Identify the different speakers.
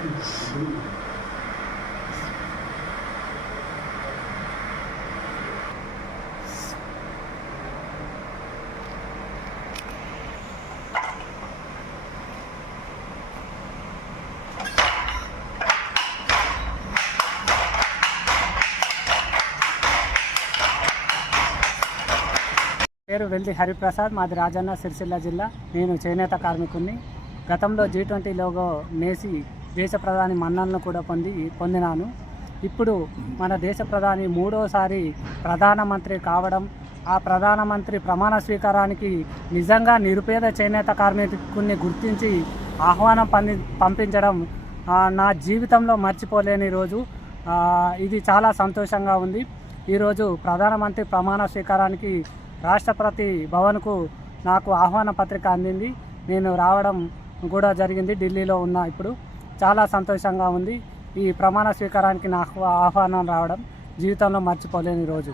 Speaker 1: పేరు వెల్ది హరిప్రసాద్ మాది రాజన్న సిరిసిల్ల జిల్లా. నేను చేనేత కార్మికుడిని గతంలో జీ ట్వంటీ లోగో నేసి దేశ ప్రధాని మన్నలను కూడా పొంది పొందినాను. ఇప్పుడు మన దేశ ప్రధాని మూడోసారి ప్రధానమంత్రి కావడం ఆ ప్రధానమంత్రి ప్రమాణ స్వీకారానికి నిజంగా నిరుపేద చేనేత కార్మికుడిని గుర్తించి ఆహ్వానం పంది పంపించడం నా జీవితంలో మర్చిపోలేని రోజు. ఇది చాలా సంతోషంగా ఉంది. ఈరోజు ప్రధానమంత్రి ప్రమాణ స్వీకారానికి రాష్ట్రపతి భవన్కు నాకు ఆహ్వాన పత్రిక అందింది. నేను రావడం కూడా జరిగింది ఢిల్లీలో ఉన్న ఇప్పుడు. చాలా సంతోషంగా ఉంది. ఈ ప్రమాణ స్వీకారానికి నాకు ఆహ్వానం రావడం జీవితంలో మర్చిపోలేని రోజు.